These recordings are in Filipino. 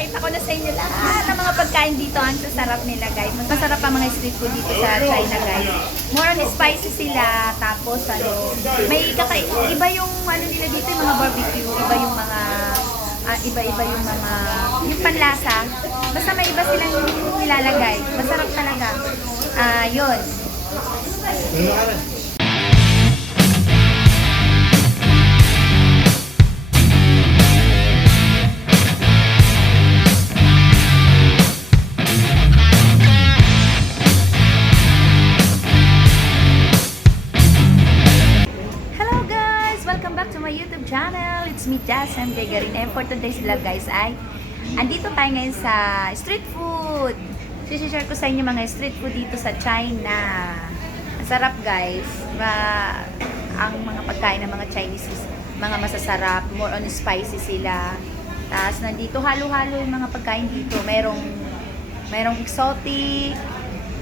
Ipapakita ko na sa inyo lahat ng mga pagkain dito. Ang sasarap nila, guys. Mas masarap pa mga street food dito sa China, guys. More on spicy sila. Tapos, may iba yung ano nila dito, yung mga barbecue. Iba yung mga, iba-iba yung mga, yung panlasa. Basta may iba silang nilalagay. Masarap talaga. Yun. YouTube channel. It's me, Jasmine Gregorin. And for today's vlog, guys, ay andito tayo ngayon sa street food. Share ko sa inyo mga street food dito sa China. Ang sarap, guys. Ang mga pagkain ng mga Chinese, mga masasarap. More on spicy sila. Tapos nandito halo-halo yung mga pagkain dito. Mayroong exotic.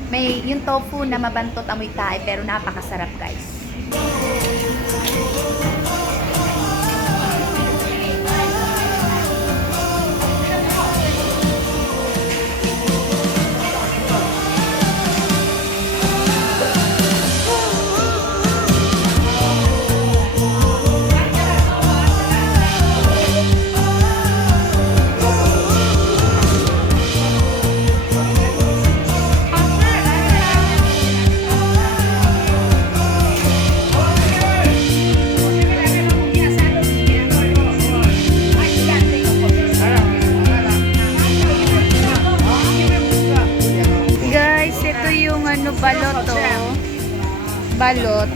May yung tofu na mabantot amoy tae pero napakasarap, guys. Balot to. Balot.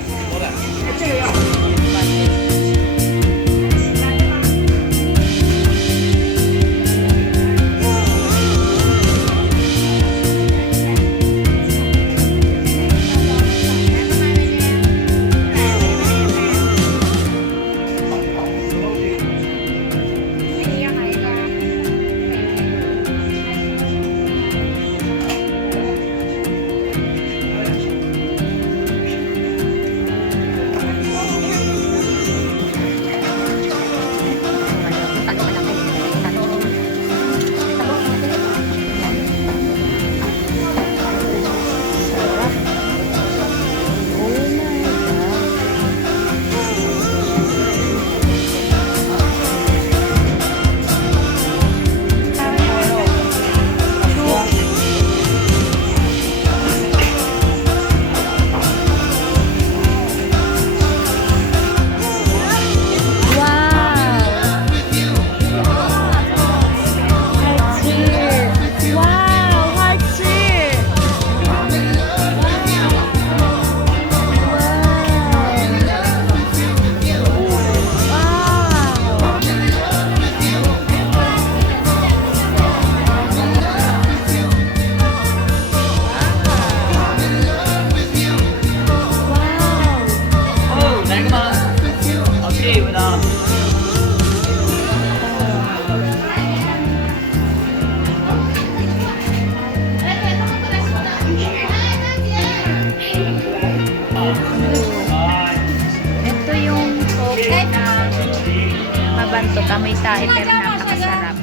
Mabantot, amoy tae pero napakasarap.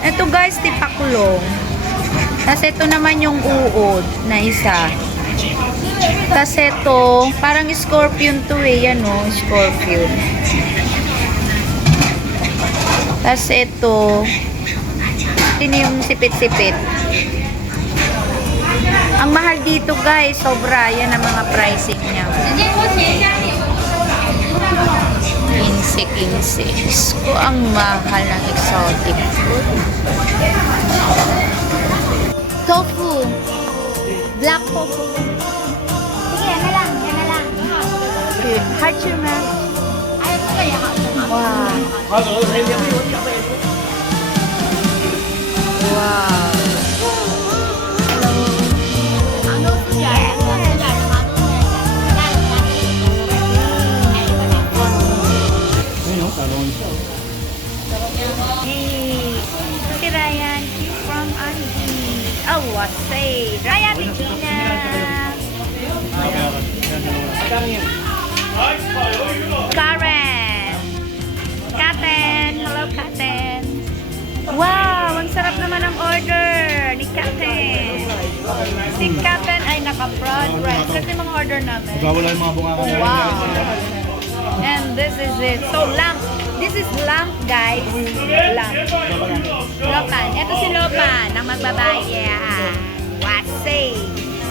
Ito, guys, tipakulong. Tapos ito naman yung uod na isa. Tapos ito, parang scorpion to eh. Yan o, scorpion. Tapos ito, yung sipit-sipit. Ang mahal dito, guys, sobra. Yan ang mga pricing niya. Insik. Ko ang mahal ng exotic food. Tofu. Black tofu. Sige, yan na lang. Hard to Wow. Hey, si Ryan, she's from Angie. Oh, what say? Ryan, Regina. Karen. Katen. Hello, Katen. Wow, ang sarap naman ang order ni Katen. Si Katen ay naka-front right kasi mga order namin. Wala yung mga bunga. Oh, wow. And this is it. So, lamp. This is lamp, guys. Lamp. Lopan. Ito si Lopan, ang magbabayan. Wasay.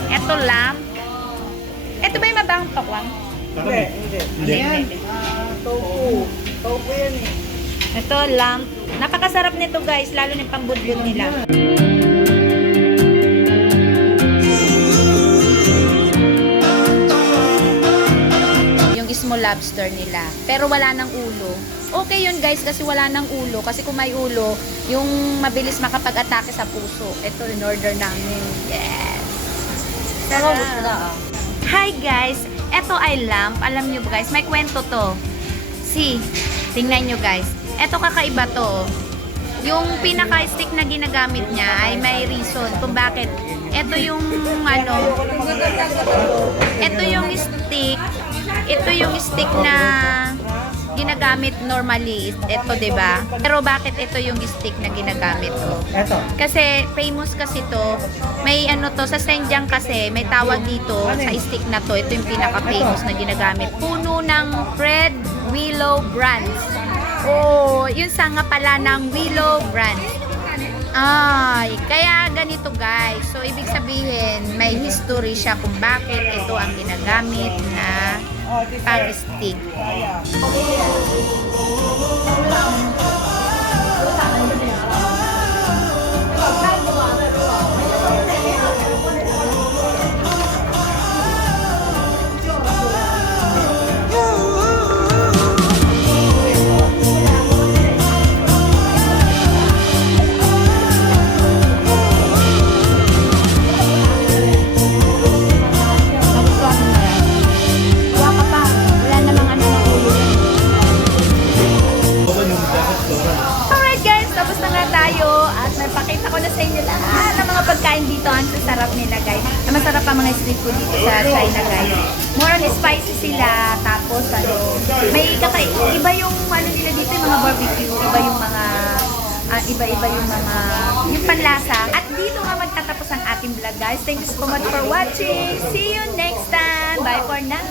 Ito lamp. Ito ba yung mabahang tokwang? Hindi. Tofu. Tofu yan eh. Ito, lamp. Napakasarap nito, guys. Lalo na yung pambudbud nila. Small lobster nila. Pero wala ng ulo. Okay yun guys kasi wala ng ulo. Kasi kung may ulo, yung mabilis makapag-atake sa puso. Ito in order namin. Yes! Sarap! Hi guys! Ito ay lamp. Alam nyo guys, may kwento to. Tingnan nyo guys. Ito kakaiba to. Yung pinaka-stick na ginagamit niya ay may reason kung bakit. Ito yung ito yung stick. Ito yung stick na ginagamit normally. Ito, 'di ba? Pero bakit ito yung stick na ginagamit to? Ito. Kasi famous kasi to. May to sa Senjang kasi may tawag dito sa stick na to. Ito yung pinaka-famous na ginagamit. Puno ng red willow branch. Oh, yun sanga pala ng willow branch. Ay, kaya ganito guys. So, ibig sabihin, may history siya kung bakit ito ang ginagamit na pang-stick. Pagkain dito, ang sasarap nila guys. Masarap ang mga street food dito sa China guys. More on spicy sila, tapos may iba yung nila dito, yung mga barbecue, iba yung mga iba-iba yung mga yung panlasa. At dito nga magtatapos ang ating vlog guys. Thank you so much for watching. See you next time. Bye for now.